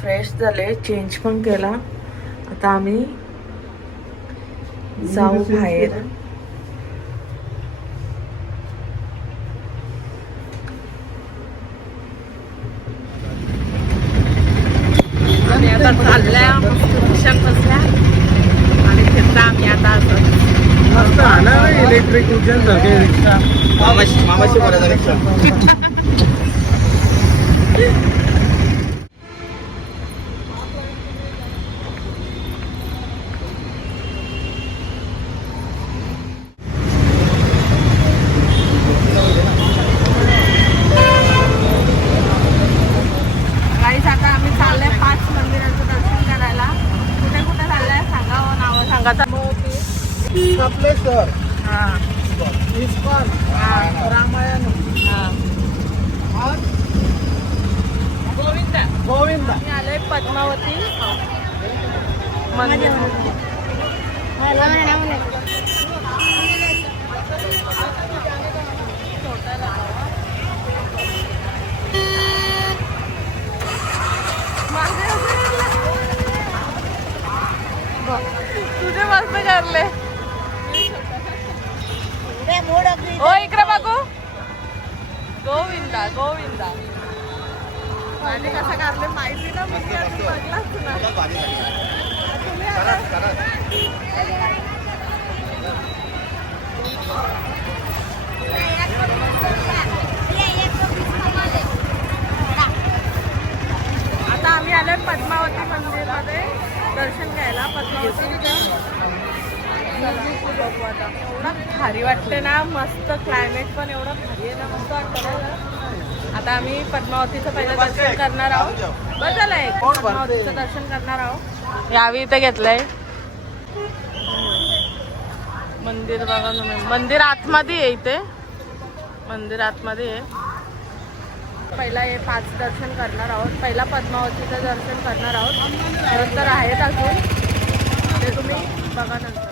Fresh झाले, change पण केला. आता आम्ही जाऊ बाहेर. आम्ही आता चालल्या, रिक्षात बसल्या आणि फिरता आम्ही आता असं. मस्त आला इलेक्ट्रिक रिक्षा. मामाशी बोलायचा रिक्षा. आता आम्ही चाललोय 5 मंदिरांचं दर्शन करायला. कुठे कुठे चाललंय सांगा, नावं सांगा. कपलेश्वर, हा, इस्कॉन, रामायण, गोविंदा. आम्ही आलोय पद्मावती मंदिर. तुझे मस्त करले. ओ इकडे बघू. गोविंदा गोविंदा. माझे कसं करले माहिती ना, मी अजून बघलाच ना. तुम्ही आता आम्ही आलोय पद्मावती मंदिरमध्ये दर्शन घ्यायला. पद्मावतीचं बघू आता. एवढं भारी वाटते ना, मस्त क्लायमेट पण एवढं भारी आहे ना, मस्त वाटतं. आता आम्ही पद्मावतीचं पहिलं दर्शन करणार आहोत. बस झालंय, पद्मावतीचं दर्शन करणार आहोत. यावी इथे घेतलंय मंदिर. बघा तुम्ही, मंदिर आतमध्ये आहे. इथे मंदिर आतमध्ये आहे. पहिला हे 5 दर्शन करणार आहोत. पहिला पद्मावतीचं दर्शन करणार आहोत. नंतर आहेत अजून, ते तुम्ही बघा नंतर.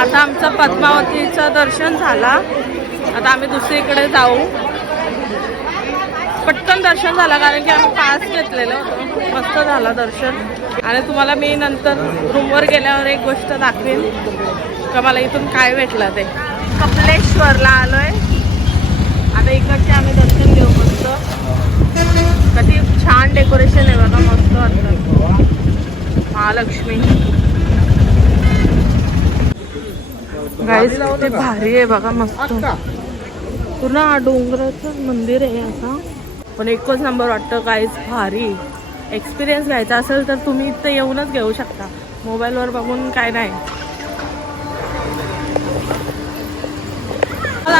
आता आमचं पद्मावतीचं दर्शन झाला. आता आम्ही दुसरीकडे जाऊ. पटकन दर्शन झाला कारण की आम्ही पास घेतलेलं होतं. मस्त झालं दर्शन. आणि तुम्हाला मी नंतर रूमवर गेल्यावर एक गोष्ट दाखवेन का मला इथून काय भेटलं ते. कपलेश्वरला आलोय. आता इकडचे आम्ही दर्शन घेऊ. मस्त कधी छान डेकोरेशन आहे बघा, मस्त वाटतं. महालक्ष्मी गाईस ते भारी आहे बघा, मस्त पूर्ण डोंगराचं मंदिर आहे असं. पण एकच नंबर वाटतं गाईस, भारी. एक्सपिरियन्स घ्यायचा असेल तर तुम्ही इथं येऊनच घेऊ शकता, मोबाईलवर बघून काय नाही.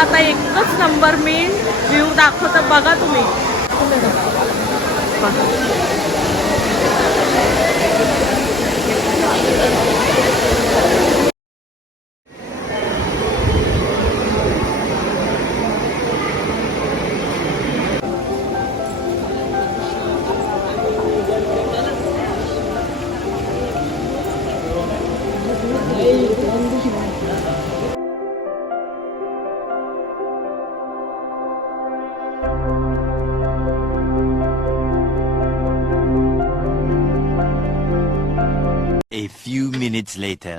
आता एकच नंबर मी व्ह्यू दाखवतो बघा तुम्ही. A few minutes later.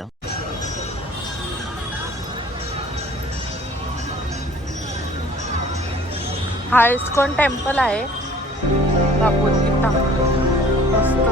हा इस्कॉन टेम्पल आहे. बापूजीचा मस्त.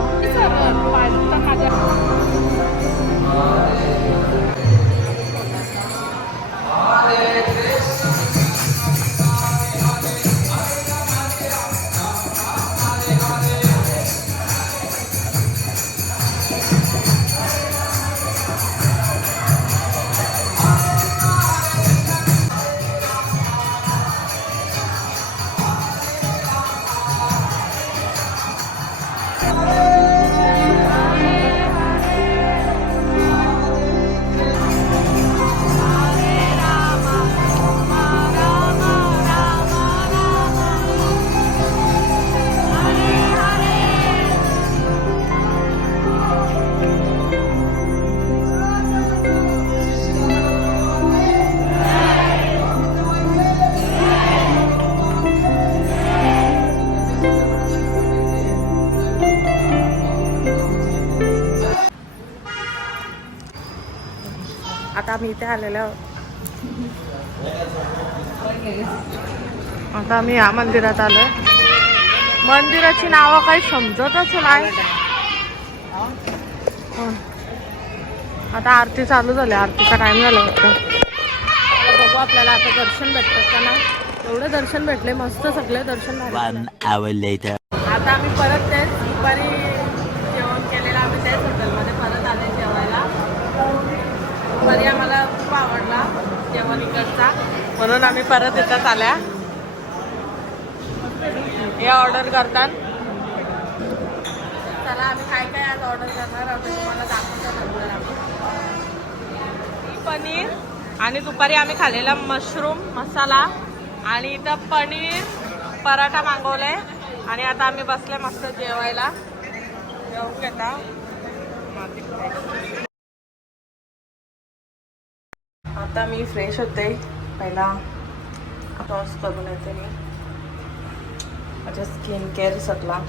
आम्ही इथे आलेलो आहोत. आता आम्ही या मंदिरात आलोय. मंदिराची नावं काही समजतच नाही. आता आरती चालू झाली. आरतीचा टाइम झाला होता. बघू आपल्याला आता दर्शन भेटतात का ना. एवढे दर्शन भेटले मस्त, सगळे दर्शन झाले. 1 hour later. आता आम्ही परत तेच दुपारी जेवण केलेलं आम्ही त्याच हॉटेलमध्ये परत आले जेवायला. दुपारी आम्हाला खूप आवडला जेवण इकडचा, म्हणून आम्ही परत येतात आल्या. हे ऑर्डर करतात. चला आम्ही काय काय आज ऑर्डर करणार आहोत तुम्हाला दाखवतो नंतर. आम्ही पनीर आणि दुपारी आम्ही खाल्लेला मशरूम मसाला आणि इथं पनीर पराठा मागवले. आणि आता आम्ही बसले मस्त जेवायला. जेवून घेता. आता मी फ्रेश होते. पहिला टॉस करून येते मी. माझ्या स्किन केअर सगळा.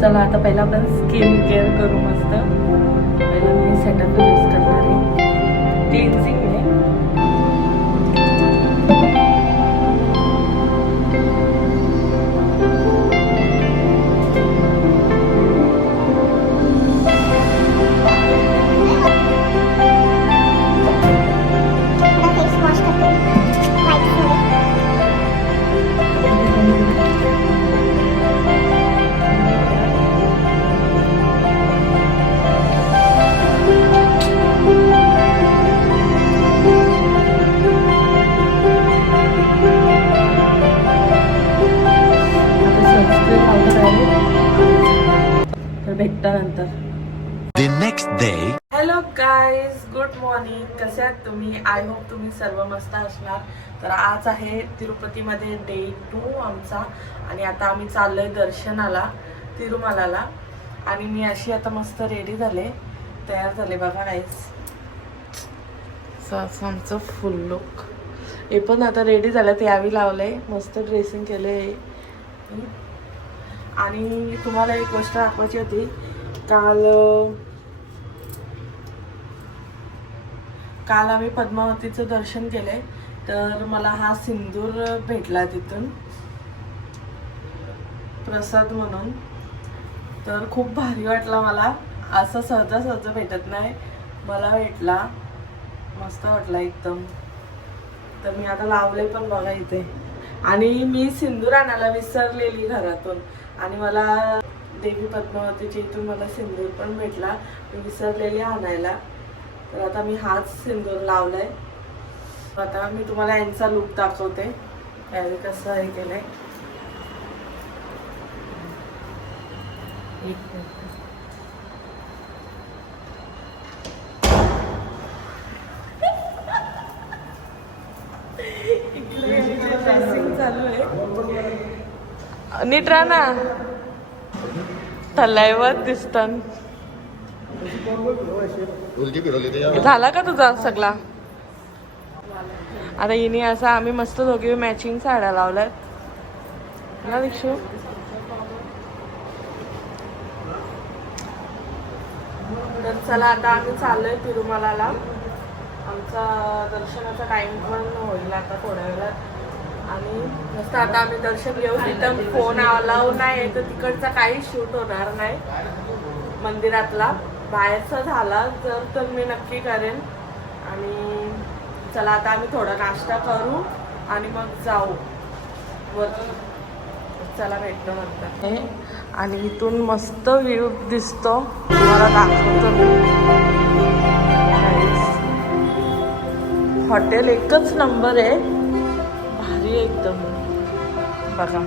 चला आता पहिला आपण स्किन केअर करू मस्त. पहिला मी सेटअप यूज करणार आहे. क्लिन्झिंग आहे. भेटल्यानंतर. The next day. Hello guys, good morning. कसे आहात तुम्ही? आय होप तुम्ही सर्व मस्त असणार. तर आज आहे तिरुपतीमध्ये डे 2 आमचा. आणि आता आम्ही चाललोय दर्शनाला तिरुमलाला. आणि मी अशी आता मस्त रेडी झाले, तयार झाले बघा गाईज. असं आमचं फुल लुक. हे पण आता रेडी झालं, ते यावी लावलंय, मस्त ड्रेसिंग केले. आणि तुम्हाला एक गोष्ट दाखवायची होती. काल आम्ही पद्मावतीचं दर्शन केलंय. तर मला हा सिंदूर भेटला तिथून प्रसाद म्हणून. तर खूप भारी वाटला मला. असं सहजासहज भेटत नाही, मला भेटला. मस्त वाटला एकदम. तर मी आता लावले पण बघा इथे. आणि मी सिंदूर आणायला विसरलेली घरातून. आणि मला देवी पद्मावतीच्या इथून मला सिंदूर पण भेटला. मी विसरलेली आणायला. तर आता मी हाच सिंदूर लावलाय. आता मी तुम्हाला यांचा लुक दाखवते, यावेळी कसं हे केलंय. ड्रेसिंग चालू आहे. नीट राहा ना, थल्लायवर दिसतं. झाला का तुझा सगळा? आता हिने असं आम्ही मस्त दोघी मॅचिंग साड्या लावल्यात ना दीक्षू. तर चला आता आम्ही चाललोय तिरुमलाला. आमचा दर्शनाचा टाइम पण होईल आता थोड्या वेळात. आणि मस्त आता आम्ही दर्शन घेऊ. तिथं फोन अलाउ नाही, तर तिकडचा काही शूट होणार नाही मंदिरातला. बाहेरचा झाला तर मी नक्की करेन. आणि चला आता आम्ही थोडा नाश्ता करू आणि मग जाऊ वरती. चला भेटतो नंतर. आणि इथून मस्त व्ह्यू दिसतो, तुम्हाला दाखवतो मी. हॉटेल एकच नंबर आहे, भारी एकदम. बघा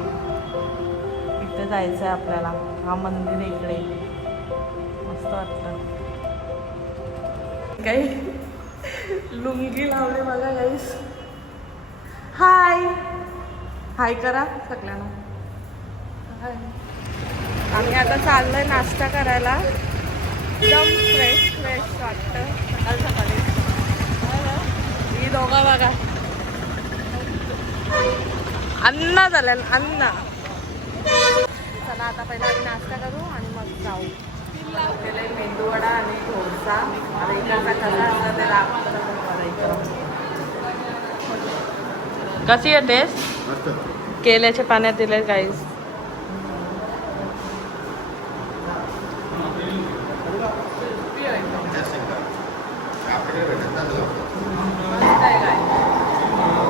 इथे जायचं आहे आपल्याला. हा मंदिर इकडे मस्त वाटतं. काही लुंगी लावले बघा गाईस. हाय हाय करा सगळ्यांना. हाय. आम्ही आता चाललोय नाश्ता करायला. एकदम फ्रेश फ्रेश वाटतं सकाळ सकाळी. ही दोघं बघा अन्न झालेलं अन्न. चला आता पहिला आम्ही नाश्ता करू आणि मग जाऊ. केले मेंदूवडा आणि डोसा. आता इकडचा कसा असला त्याला कशी आहे टेस्ट? केल्याच्या पाण्यात दिले गाईस.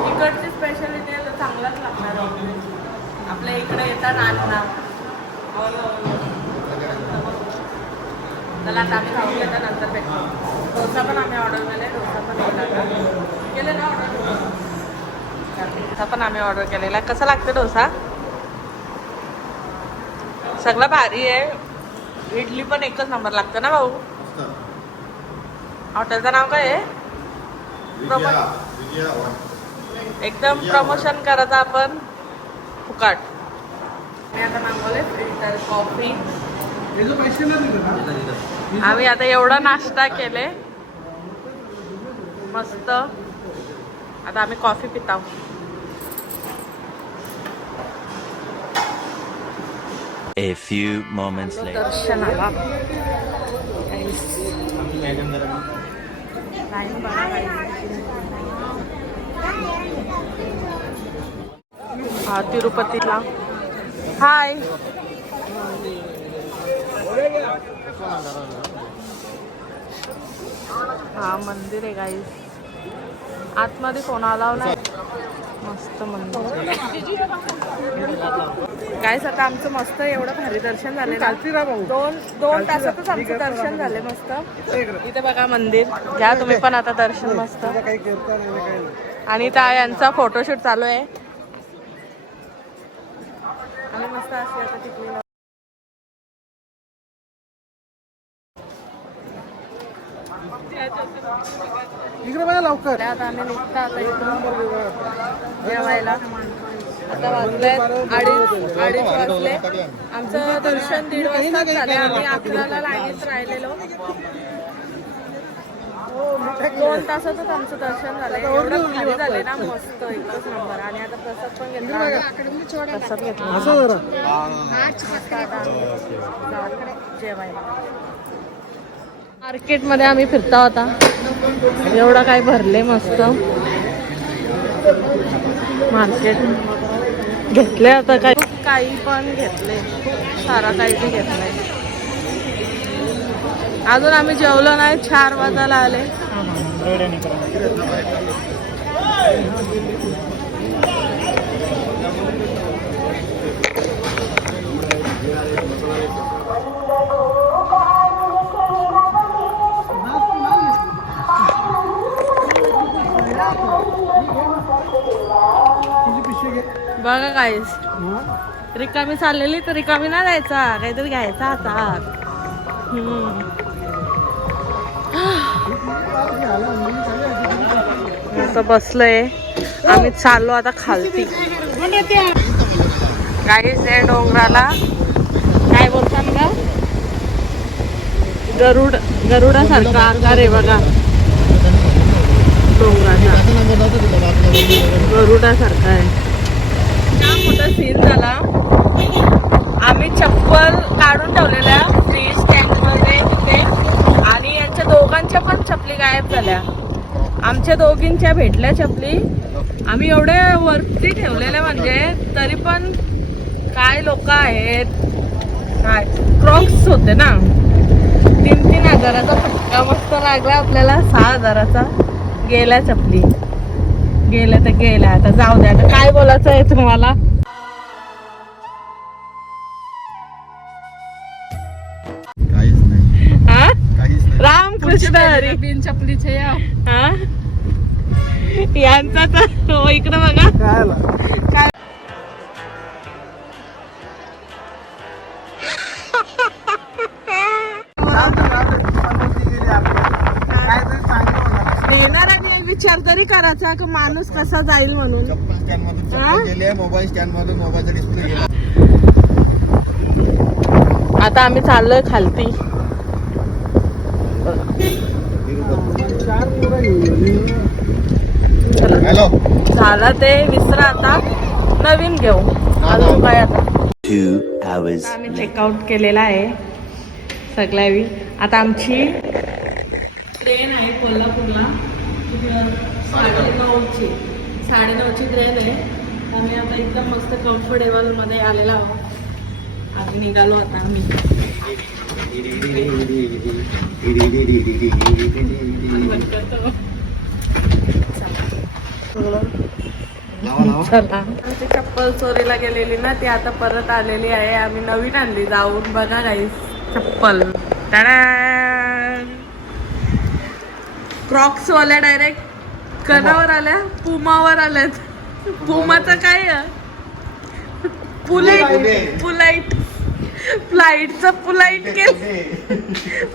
इकडची स्पेशालिटी आहे तर चांगलाच लागणार. आपल्या इकडे येतात नाचना. त्याला आता आम्ही खाऊन घेता नंतर भेटतो. डोसा पण आम्ही ऑर्डर केले. डोसा पण केले ना ऑर्डर. डोसा पण आम्ही ऑर्डर केलेला. कसा लागतं डोसा? सगळं भारी आहे. इडली पण एकच नंबर लागतं ना भाऊ? हॉटेलचं नाव काय आहे? एकदम प्रमोशन करायचं आपण फुकाट. मी आता मागवले फिल्टर कॉफी. आम्ही आता एवढा नाश्ता केले मस्त. आता आम्ही coffee पिताव. A few moments later. दर्शनाला हा तिरुपतीला. हाय. हा मंदिर आहे गाईस. आतमध्ये कोण अलाव नाही. मस्त मंदिर गाईस. आता आमचं मस्त एवढं भारी दर्शन झाले. दोन तासातच आमचं दर्शन झाले मस्त. इथे बघा मंदिर. घ्या तुम्ही पण आता दर्शन मस्त. आणि त्या यांचा फोटोशूट चालू आहे. आणि मस्त असले आता तिकडे इकडे बघा लवकर. आता आम्ही निघता आता इथून जेवायला. आता वाजले अडीच वाजले. आमचं दर्शन 1:30 वाजता झाले. आम्ही 11ला लाईनीत राहिलेलो. 2 तासातच आमचं दर्शन झालं. एवढं भारी झाले ना मस्त एकच नंबर. आणि आता प्रसाद पण घेतला. प्रसाद घेतला जेवायला. मार्केटमध्ये आम्ही फिरता होता. एवढा काय भरले मस्त मार्केट. घेतले आता काही पण घेतले. सारा काही घेतलंय. अजून आम्ही जेवलो नाही. 4 वाजायला आले. बघा काहीच रिकामी चाललेली तर रिकामी नाही जायचा. काहीतरी घ्यायचा हातात. असं बसलोय आम्ही. चाललो आता खालती. काहीच आहे डोंगराला. काय बोलतात का? गरुडासारखा आकार आहे बघा डोंगराचा. गरुडासारखा आहे. हा मोठा सीन झाला. आम्ही चप्पल काढून ठेवलेल्या फ्रीज टँकमध्ये तिथे. आणि यांच्या दोघांच्या पण चपली गायब झाल्या. आमच्या दोघींच्या भेटल्या चपली. आम्ही एवढे वरती ठेवलेल्या म्हणजे तरी पण काय लोक आहेत. काय क्रॉक्स होते ना. 3-3 हजाराचा फटका मस्त लागला आपल्याला. 6 हजाराचा गेल्या चपली. गेल्या तर गेल्या. आता जाऊ द्या. आता काय बोलायचं आहे तुम्हाला? काहीच नाही. हा काहीच नाही. रामकृष्ण हरी. बिन चपलीचे या. हा यांचा तर हो इकडं बघा. काय येणाऱ्याने विचार तरी करायचा की माणूस कसा जाईल म्हणून. चप्पल स्टँड मधून चप्पल गेले. मोबाईल स्टँड मधून मोबाईलचा डिस्प्ले गेला. आता आम्ही चाललोय खालती. हॅलो. झाला ते विसरा. आता नवीन घेऊ. अजून काय आता. 2 hours. आम्ही चेकआउट केलेला आहे. सगळ्यावी आता आमची ट्रेन आहे कोल्हापूरला 9:30ची ट्रेन आहे. आम्ही आता एकदम मस्त कम्फर्टेबल मध्ये आलेलो आहोत. आधी निघालो आता आम्ही. चला आमची चप्पल चोरीला गेलेली ना ती आता परत आलेली आहे. आम्ही नवीन आणली जाऊन बघा गाईस चप्पल. क्रॉक्स वाल्या डायरेक्ट कणावर आल्या पुमावर आल्यात. पुमाचं काय पुलाईट फ्लाईटचं पुलाईट केलं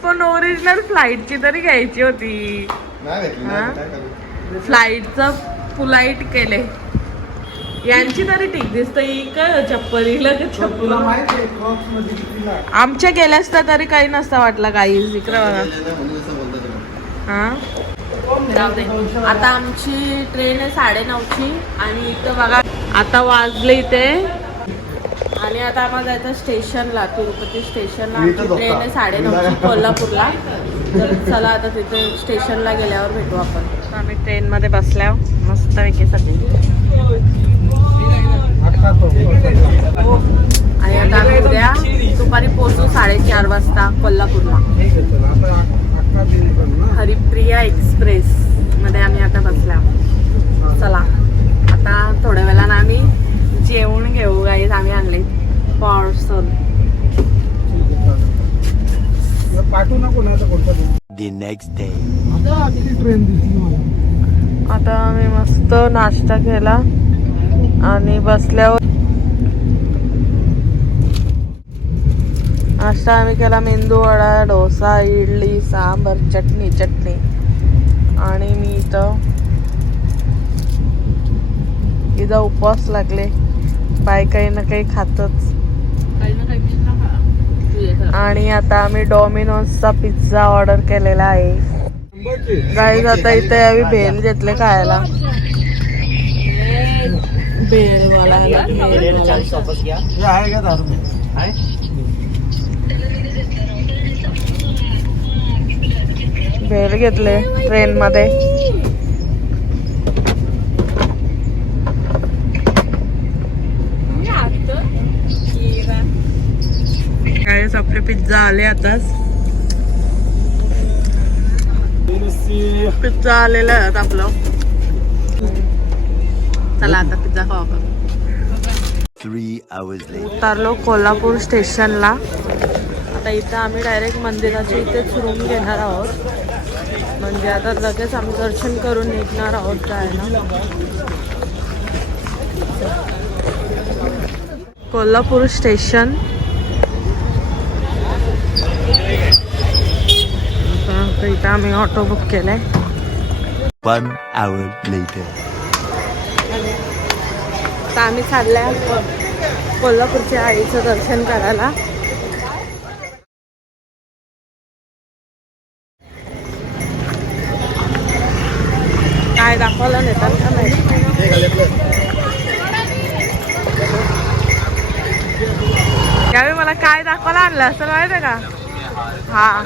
पण ओरिजिनल फ्लाईटची तरी घ्यायची होती. फ्लाईटचं पुलाईट केले. यांची तरी ठीक दिसत का चप्पल हिला चप्पल आमच्या गेल्या असता तरी काही नसता वाटलं काही. इकडे बघा. हा आता आमची ट्रेन आहे 9:30ची आणि इथं बघा आता वाजले इथे आणि आता आम्हाला जायचं स्टेशनला तिरुपती स्टेशनला. आमची ट्रेन आहे 9:30ची कोल्हापूरला. तर चला आता तिथे स्टेशनला गेल्यावर भेटू आपण. आम्ही ट्रेनमध्ये बसल्या मस्त पैकी सगळी आणि आता आम्ही उद्या दुपारी पोहोचू 4:30 वाजता कोल्हापूरला. हरिप्रिया एक्सप्रेस मध्ये आम्ही आता बसल्या. चला आता थोड्या वेळानं आम्ही जेवण घेऊ. गाईज आम्ही आणले पार्सल. The next day. आता आम्ही मस्त नाश्ता केला आणि बसल्यावर नाश्ता आम्ही केला मेंदू वडा, डोसा, इडली, सांबर, चटणी आणि मी इथं उपवास लागले. बाय काही ना काही खातच. आणि आता आम्ही डॉमिनोजचा पिझ्झा ऑर्डर केलेला आहे. गाईज आता इथे आम्ही भेल घेतले खायला. भेल घेतले ट्रेन मध्ये. गाईज आपले पिझ्झा आले आताच. पिझ्झा आलेला आहे आपलं. चला आता पिझ्झा खाऊ आपण. 3 hours later. उतरलो कोल्हापूर स्टेशनला. आता इथं आम्ही डायरेक्ट मंदिराच्या इथेच रूम घेणार आहोत. म्हणजे आता लगेच आम्ही दर्शन करून निघणार आहोत जायला. कोल्हापूर स्टेशन. इथं आम्ही ऑटो बुक केलाय. 1 hour later. आता आम्ही चालल्या कोल्हापूरच्या आईचं दर्शन करायला. काय दाखवलं नेतात का नाही. यावेळी मला काय दाखवायला आणलं असं माहिती आहे का. हा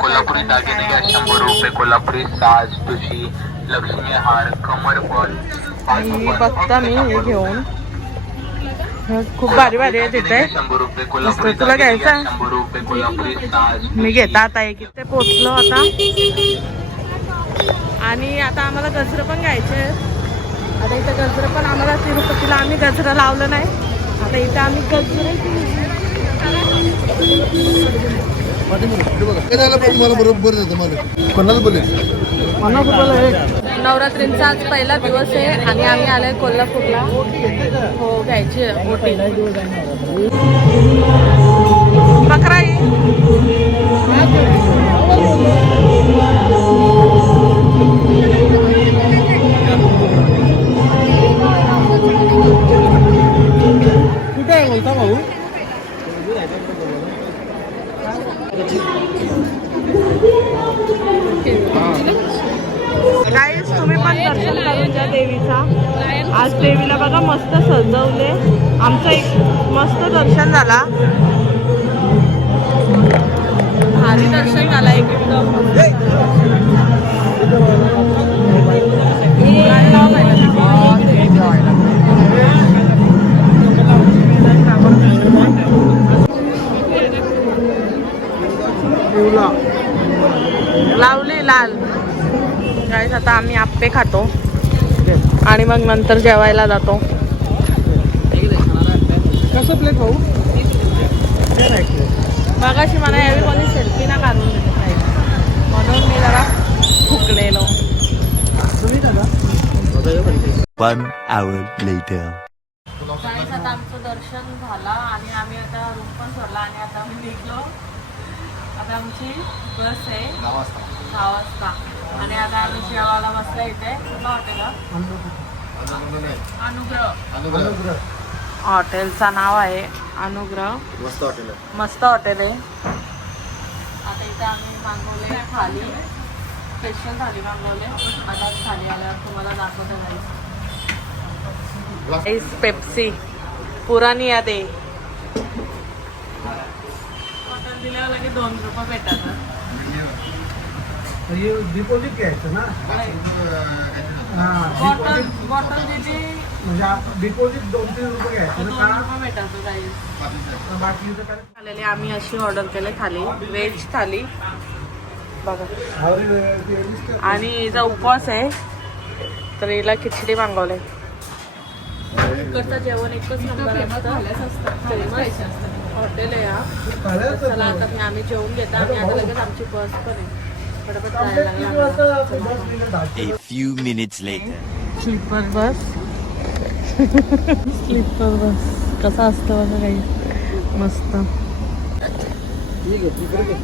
कोल्हापुरी दागिने घ्या 100 रुपये. कोल्हापुरी साज, तुशी, लक्ष्मी हार, कमरपट. बघता मी हे घेऊन. खूप भारी भारी आहे तिथे. 100 रुपये. कोल्हापुरी तुला घ्यायचं 100 रुपये. कोल्हापुरी साज. मी घेता आता एक इथे पोचलो आता. आणि आता आम्हाला गजरं पण घ्यायचे. आता इथं गजरं पण आम्हाला तिरुपतीला आम्ही गजरं लावलं नाही. आता इथं आम्ही बरोबर कोणाला बोलेल. नवरात्रींचा आज पहिला दिवस आहे आणि आम्ही आलोय कोल्हापूरला. हो घ्यायची मोठी बकराई. कुठे आहे बोलता भाऊ. गाईस तुम्ही पण दर्शन करून घ्या देवीचा. आज देवीला बघा मस्त सजवले. आमचं एक मस्त दर्शन झाला. भारी दर्शन झाला एकदम. लावली लाल गाईस. आता आम्ही आप्पे खातो आणि मग नंतर जेवायला जातो. कसं प्लेट भाऊ? मगाशी मला यावेळी कोणी सेल्फी ना काढून दिली पाहिजे म्हणून मी जरा फुकलेलो. 1 hour later. गाईस आता आमचं दर्शन झालं आणि आम्ही आता रूम पण सोडला आणि आता आम्ही निघलो. आता आमची बस आहे 6 वाजता आणि आता आम्ही जेवायला बसला इथे. कुठलं हॉटेल? अनुग्रह. हॉटेलचं नाव आहे अनुग्रह. मस्त हॉटेल आहे. मस्त हॉटेल आहे. आता इथे आम्ही मागवले थाली. स्पेशल थाली मागवले. आता थाली आल्यावर तुम्हाला दाखवतो गाईस. पेप्सी पुराणी याद आहे. हॉटेल दिल्यावर लगेच 2 रुपये भेटतात. डिपॉझिट घ्यायचं ना. बॉटल दिली म्हणजे डिपॉझिट 2-3 रुपये घ्यायचं 2 रुपये भेटायचं गाईस. बाकी आलेली आम्ही अशी ऑर्डर केली थाली. व्हेज थाली बघा. आणि हिचा उपवास आहे तर हिला खिचडी मागवले. इकडचं जेवण एकच नंबर असतं. हॉटेल आहे हा. चला आता आम्ही जेवून घेतो आणि आता लगेच आमची बस पण आहे. फटाफट जायला लागला. A few minutes later. Sleeper bus. Sleeper bus कसा असतं बघा काही मस्त. ठीक आहे.